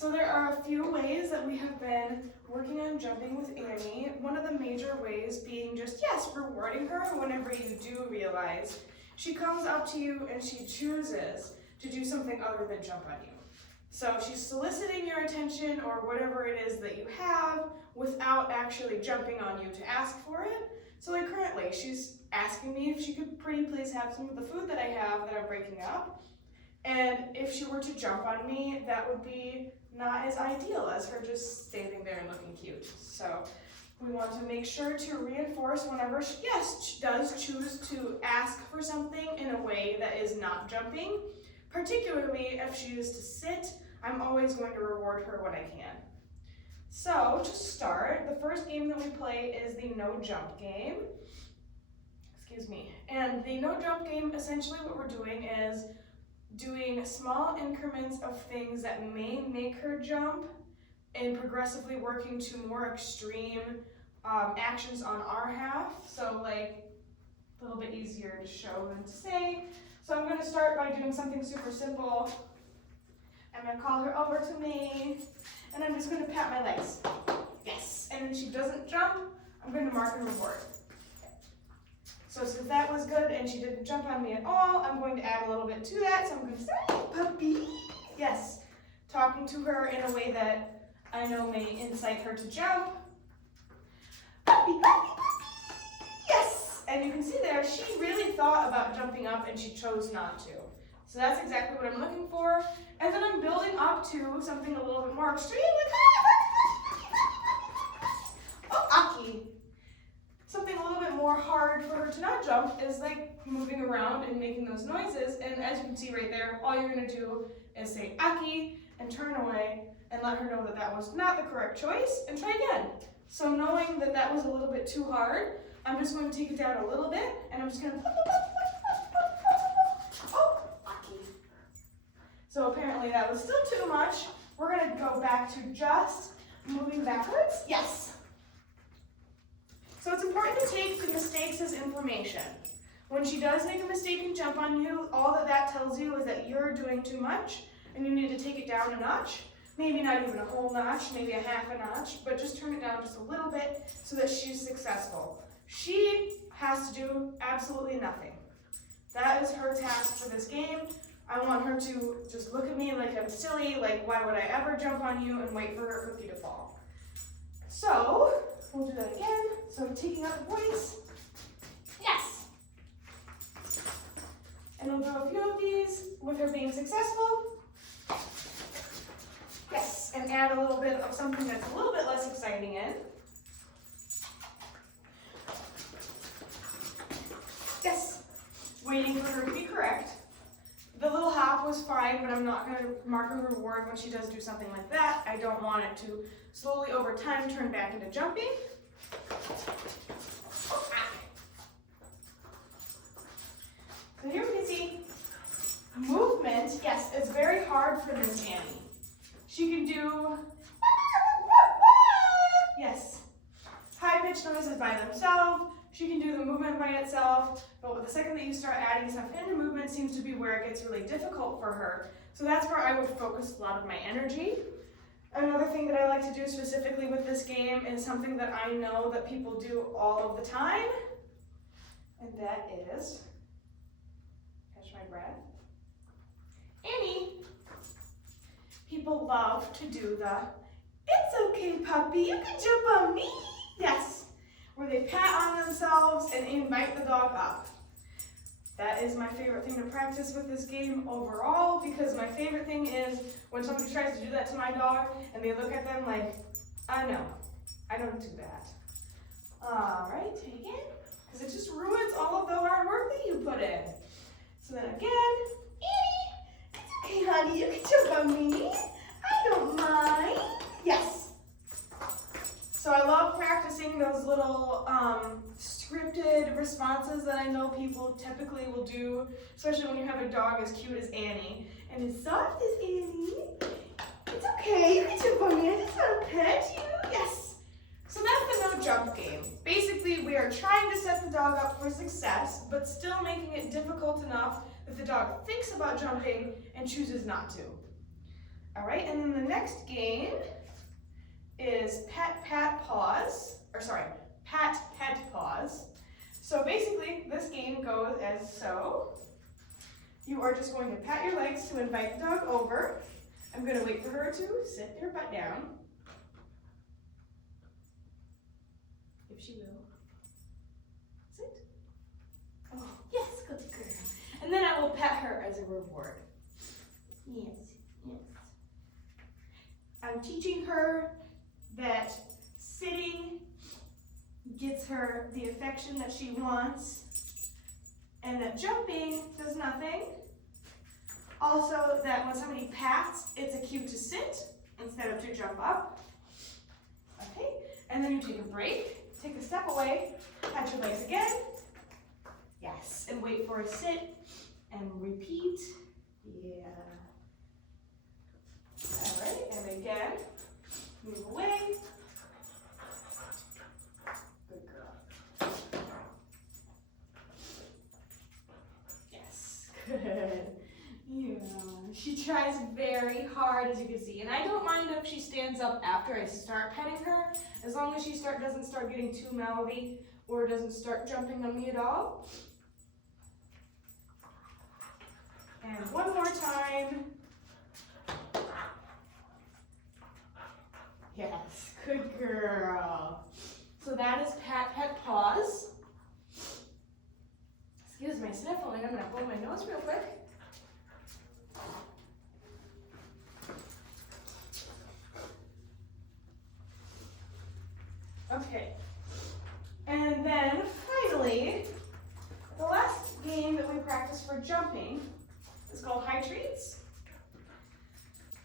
So there are a few ways that we have been working on jumping with Annie. One of the major ways being just, yes, rewarding her whenever you do realize she comes up to you and she chooses to do something other than jump on you. So she's soliciting your attention or whatever it is that you have without actually jumping on you to ask for it. So like currently, she's asking me if she could pretty please have some of the food that I have that I'm breaking up. And if she were to jump on me, that would be not as ideal as her just standing there and looking cute. So we want to make sure to reinforce whenever she, yes, she does choose to ask for something in a way that is not jumping. Particularly if she is to sit, I'm always going to reward her when I can. So to start, the first game that we play is the no jump game. And the no jump game, essentially what we're doing is doing small increments of things that may make her jump and progressively working to more extreme actions on our half. So like a little bit easier to show than to say. So I'm going to start by doing something super simple. I'm going to call her over to me, and I'm just going to pat my legs. Yes. And when she doesn't jump, I'm going to mark and reward. So since that was good and she didn't jump on me at all, I'm going to add a little bit to that. So I'm going to say, puppy. Yes. Talking to her in a way that I know may incite her to jump. Puppy, puppy, puppy. Yes. And you can see there, she really thought about jumping up and she chose not to. So that's exactly what I'm looking for. And then I'm building up to something a little bit more extreme. Oh, Aki. Something a little bit more hard for her to not jump is like moving around and making those noises. And as you can see right there, all you're going to do is say Aki and turn away and let her know that that was not the correct choice and try again. So knowing that that was a little bit too hard, I'm just going to take it down a little bit and I'm just going to oh, Aki. So apparently that was still too much. We're going to go back to just moving backwards. Yes. So it's important to take the mistakes as information. When she does make a mistake and jump on you, all that tells you is that you're doing too much and you need to take it down a notch. Maybe not even a whole notch, maybe a half a notch, but just turn it down just a little bit so that she's successful. She has to do absolutely nothing. That is her task for this game. I want her to just look at me like I'm silly, like why would I ever jump on you and wait for her cookie to fall. So we'll do that again. So taking out the points. Yes. And we'll do a few of these with her being successful. Yes. And add a little bit of something that's a little bit less exciting in. Yes. Waiting for her to be correct. The little hop was fine, but I'm not going to mark and reward when she does do something like that. I don't want it to slowly over time turn back into jumping. So here we can see movement, yes, it's very hard for Miss Annie. She can do, yes, high-pitched noises by themselves. She can do the movement by itself, but with the second that you start adding stuff into movement seems to be where it gets really difficult for her. So that's where I would focus a lot of my energy. Another thing that I like to do specifically with this game is something that I know that people do all of the time, and that is, catch my breath, Annie. People love to do the, it's okay puppy, you can jump on me, yes, where they pat on themselves and invite the dog up. That is my favorite thing to practice with this game overall, because my favorite thing is when somebody tries to do that to my dog and they look at them like, no, I don't do that. All right, take it, because it just ruins all of the hard work that you put in. So then again, Annie, it's okay, honey, you can jump on me. I don't mind. Yes. So I love practicing those little scripted responses that I know people typically will do, especially when you have a dog as cute as Annie and as soft as Annie. It's okay, you can jump on me, I just want to pet you. Yes. So that's the no jump game. Basically, we are trying to set the dog up for success, but still making it difficult enough that the dog thinks about jumping and chooses not to. All right, and then the next game is pat, pat, pause, or sorry, pat, pet, pause. So basically, this game goes as so. You are just going to pat your legs to invite the dog over. I'm going to wait for her to sit her butt down. If she will. Sit. Oh, yes, good girl. And then I will pet her as a reward. Yes, yes. I'm teaching her that sitting gets her the affection that she wants, and that jumping does nothing. Also, that when somebody pats, it's a cue to sit instead of to jump up. Okay, and then you take a break, take a step away, pat your legs again. Yes, and wait for a sit and repeat. Yeah. All right, and again, move away. Good girl. Yes, good. Yeah, she tries very hard, as you can see, and I don't mind if she stands up after I start petting her, as long as she doesn't start getting too mouthy or doesn't start jumping on me at all. And one more time. Yes, good girl. So that is pat, pet, pause. Excuse my sniffling, I'm gonna blow my nose real quick. Okay, and then finally, the last game that we practice for jumping is called high treats.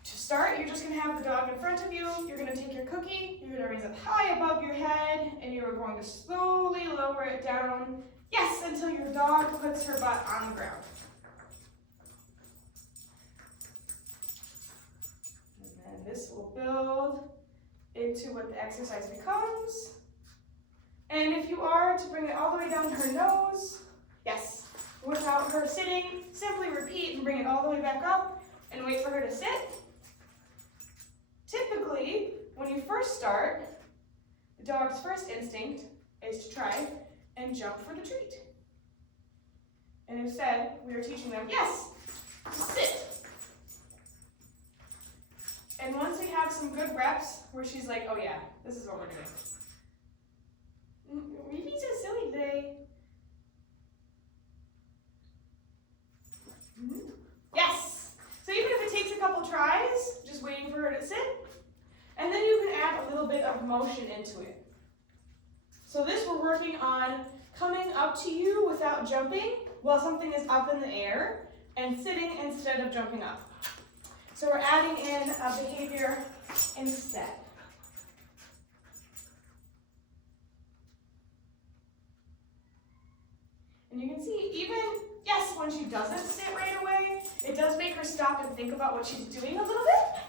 To start, you're just gonna have the dog in front of you, you're gonna take your cookie, you're gonna raise it high above your head, and you're going to slowly lower it down, yes, until your dog puts her butt on the ground. And then this will build into what the exercise becomes. And if you are to bring it all the way down to her nose, yes, without her sitting, simply repeat and bring it all the way back up and wait for her to sit. Typically, when you first start, the dog's first instinct is to try and jump for the treat. And instead, we are teaching them, yes, to sit. And once we have some good reps where she's like, oh yeah, this is what we're doing. You're being so silly today. Yes. So even if it takes a couple tries, just waiting for her to sit, and then you can add a little bit of motion into it. So this we're working on coming up to you without jumping while something is up in the air and sitting instead of jumping up. So we're adding in a behavior instead. And you can see even, yes, when she doesn't sit right away, it does make her stop and think about what she's doing a little bit.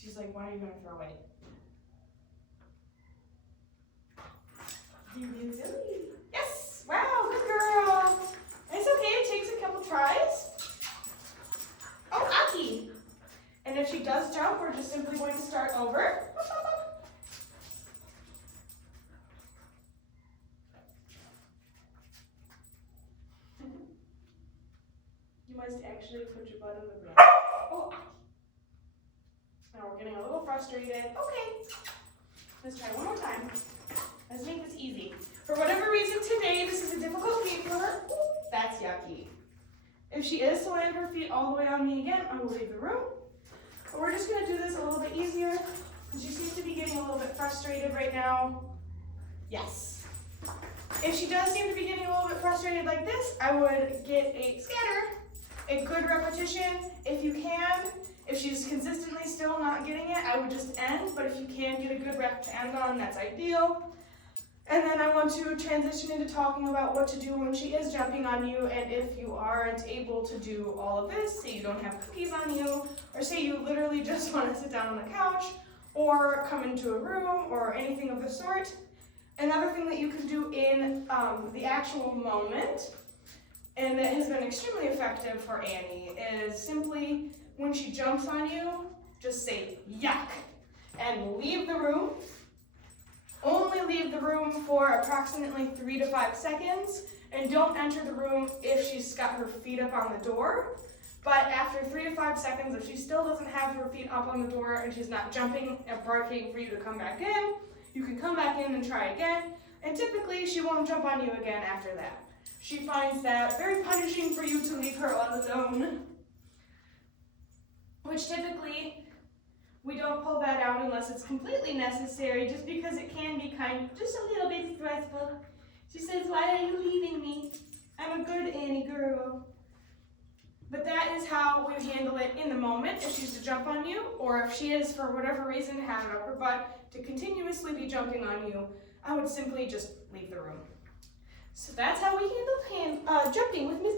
She's like, what are you going to throw away? You're being silly. Yes, wow, good girl. It's okay, it takes a couple tries. Oh, Aki. And if she does jump, we're just simply going to start over. You must actually put your butt on the ground. Oh, Aki. Now we're getting a little frustrated. Okay, let's try one more time. Let's make this easy. For whatever reason today, this is a difficult game for her. That's yucky. If she is to land her feet all the way on me again, I will leave the room. But we're just going to do this a little bit easier because she seems to be getting a little bit frustrated right now. Yes. If she does seem to be getting a little bit frustrated like this, I would get a scatter, a good repetition. If you can, if she's consistently still not getting it, I would just end. But if you can get a good rep to end on, that's ideal. And then I want to transition into talking about what to do when she is jumping on you, and if you aren't able to do all of this, say you don't have cookies on you, or say you literally just want to sit down on the couch, or come into a room, or anything of the sort. Another thing that you can do in the actual moment and that has been extremely effective for Annie, is simply when she jumps on you, just say yuck and leave the room. Only leave the room for approximately 3 to 5 seconds, and don't enter the room if she's got her feet up on the door. But after 3 to 5 seconds, if she still doesn't have her feet up on the door and she's not jumping and barking for you to come back in, you can come back in and try again, and typically she won't jump on you again after that. She finds that very punishing for you to leave her alone, which typically we don't pull that out unless it's completely necessary, just because it can be just a little bit stressful. She says, "Why are you leaving me? I'm a good Annie girl." But that is how we handle it in the moment if she's to jump on you, or if she is, for whatever reason, have it up her butt to continuously be jumping on you, I would simply just leave the room. So that's how we handle jumping with Miss